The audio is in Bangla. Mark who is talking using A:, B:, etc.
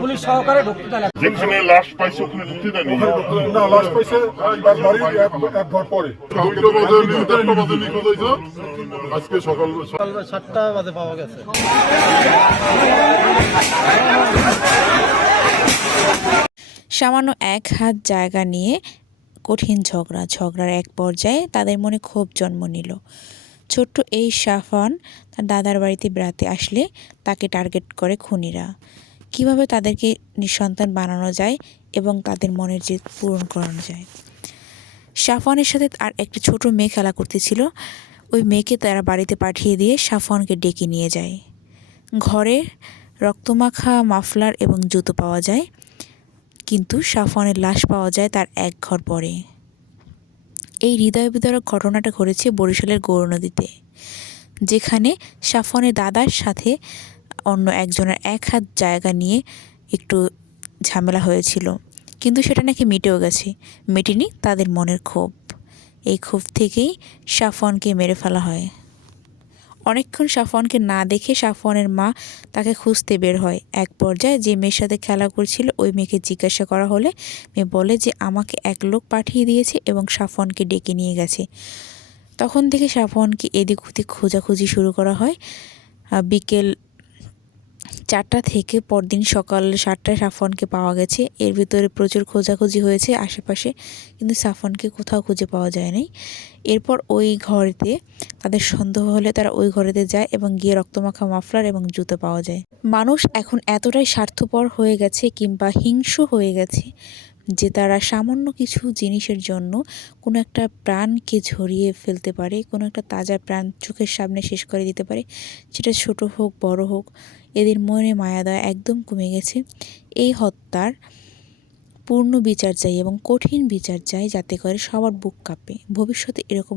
A: পুলিশ সহকারে ঢুকতে দেয়। না
B: যেখানে লাশ পাইছে ওখানে ঢুকতে দেয়নি
C: না। লাশ পাইছে তার বাড়ির এক এক ঘর পরে।
B: দুইটা বাজে বাজে নিখোঁজ হয়েছে। আজকে সকাল
A: সকাল সাতটা বাজে পাওয়া গেছে।
D: সামান্য এক হাত জায়গা নিয়ে কঠিন ঝগড়া ঝগড়ার এক পর্যায়ে তাদের মনে ক্ষোভ জন্ম নিল। ছোট্ট এই সাফান তার দাদার বাড়িতে বেড়াতে আসলে তাকে টার্গেট করে খুনিরা। কীভাবে তাদেরকে নিঃসন্তান বানানো যায় এবং তাদের মনের জেদ পূরণ করানো যায়। সাফানের সাথে আর একটি ছোট মেয়ে খেলা করতেছিল। ওই মেয়েকে তারা বাড়িতে পাঠিয়ে দিয়ে সাফানকে ডেকে নিয়ে যায়। ঘরে রক্তমাখা, মাফলার এবং জুতো পাওয়া যায়। কিন্তু সাফওয়ানের লাশ পাওয়া যায় তার এক ঘর পরে। এই হৃদয় বিদারক ঘটনাটা ঘটেছে বরিশালের গৌর নদীতে যেখানে সাফওয়ানের দাদার সাথে অন্য একজনের এক হাত জায়গা নিয়ে একটু ঝামেলা হয়েছিল। কিন্তু সেটা নাকি মিটেও গেছে। মেটেনি তাদের মনের ক্ষোভ। এই ক্ষোভ থেকেই সাফওয়ানকে মেরে ফেলা হয়। অনেকক্ষণ সাফওয়ানকে না দেখে সাফওয়ানের মা তাকে খুঁজতে বের হয়। এক পর্যায়ে যে মেয়ের সাথে খেলা করছিল, ওই মেয়েকে জিজ্ঞাসা করা হলে মেয়ে বলে যে, আমাকে এক লোক পাঠিয়ে দিয়েছে এবং সাফওয়ানকে ডেকে নিয়ে গেছে। তখন থেকে সাফওয়ানকে এদিক ওদিক খোঁজাখুঁজি শুরু করা হয়। বিকেল চারটা থেকে পরদিন সকাল সাতটায় সাফনকে পাওয়া গেছে। এর ভিতরে প্রচুর খোঁজাখুঁজি হয়েছে আশেপাশে, কিন্তু সাফনকে কোথাও খুঁজে পাওয়া যায় নাই এরপর ওই ঘরেতে তাদের সন্দেহ হলে তারা ওই ঘরেতে যায় এবং গিয়ে রক্তমাখা, মাফলার এবং জুতো পাওয়া যায়। মানুষ এখন এতটাই স্বার্থপর হয়ে গেছে কিংবা হিংস্র হয়ে গেছে যে তারা সামান্য কিছু জিনিসের জন্য কোনো একটা প্রাণকে ঝরিয়ে ফেলতে পারে, কোনো একটা তাজা প্রাণ চোখের সামনে শেষ করে দিতে পারে, সেটা ছোট হোক, বড় হোক, এদের মনে মায়া দেওয়া একদম কমে গেছে। এই হত্যার পূর্ণ বিচার চাই এবং কঠিন বিচার চাই যাতে করে সবার বুক কাঁপে। ভবিষ্যতে এরকম